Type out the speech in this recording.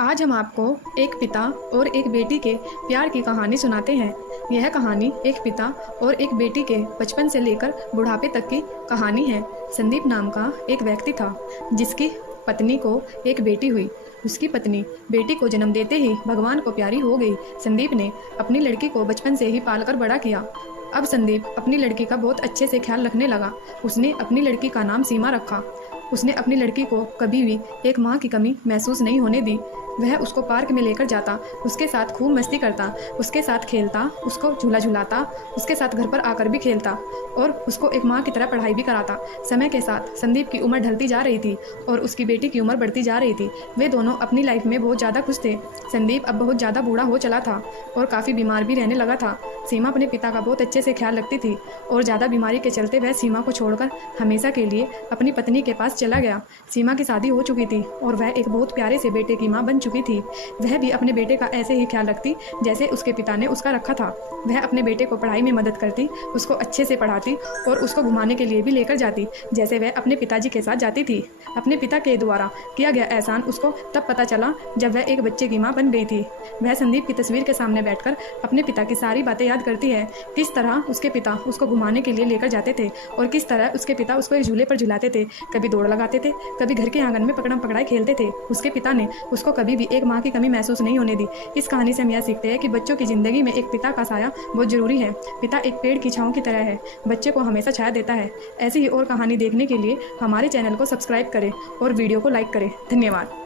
आज हम आपको एक पिता और एक बेटी के प्यार की कहानी सुनाते हैं। यह कहानी एक पिता और एक बेटी के बचपन से लेकर बुढ़ापे तक की कहानी है। संदीप नाम का एक व्यक्ति था जिसकी पत्नी को एक बेटी हुई। उसकी पत्नी बेटी को जन्म देते ही भगवान को प्यारी हो गई। संदीप ने अपनी लड़की को बचपन से ही पालकर बड़ा किया। अब संदीप अपनी लड़की का बहुत अच्छे से ख्याल रखने लगा। उसने अपनी लड़की का नाम सीमा रखा। उसने अपनी लड़की को कभी भी एक माँ की कमी महसूस नहीं होने दी। वह उसको पार्क में लेकर जाता, उसके साथ खूब मस्ती करता, उसके साथ खेलता, उसको झूला झुलाता, उसके साथ घर पर आकर भी खेलता और उसको एक माँ की तरह पढ़ाई भी कराता। समय के साथ संदीप की उम्र ढलती जा रही थी और उसकी बेटी की उम्र बढ़ती जा रही थी। वे दोनों अपनी लाइफ में बहुत ज़्यादा खुश थे। संदीप अब बहुत ज़्यादा बूढ़ा हो चला था और काफ़ी बीमार भी रहने लगा था। सीमा अपने पिता का बहुत अच्छे से ख्याल रखती थी और ज़्यादा बीमारी के चलते वह सीमा को छोड़कर हमेशा के लिए अपनी पत्नी के पास चला गया। सीमा की शादी हो चुकी थी और वह एक बहुत प्यारे से बेटे की माँ बन चुकी थी। वह भी अपने बेटे का ऐसे ही ख्याल रखती जैसे उसके पिता ने उसका रखा था। वह अपने बेटे को पढ़ाई में मदद करती, उसको अच्छे से पढ़ाती और उसको घुमाने के लिए भी लेकर जाती जैसे वह अपने पिताजी के साथ जाती थी। अपने पिता के द्वारा किया गया एहसान उसको तब पता चला जब वह एक बच्चे की माँ बन गई थी। वह संदीप की तस्वीर के सामने बैठकर अपने पिता की सारी बातें याद करती है। किस तरह उसके पिता उसको घुमाने के लिए लेकर जाते थे और किस तरह उसके पिता उसको एक झूले पर झुलाते थे। कभी दौड़ लगाते थे, कभी घर के आंगन में पकड़म पकड़ाई खेलते थे। उसके पिता ने उसको कभी भी एक माँ की कमी महसूस नहीं होने दी। इस कहानी से हम यह सीखते हैं कि बच्चों की जिंदगी में एक पिता का साया बहुत जरूरी है। पिता एक पेड़ की छांव की तरह है, बच्चे को हमेशा छाया देता है। ऐसी ही और कहानी देखने के लिए हमारे चैनल को सब्सक्राइब करें और वीडियो को लाइक करें। धन्यवाद।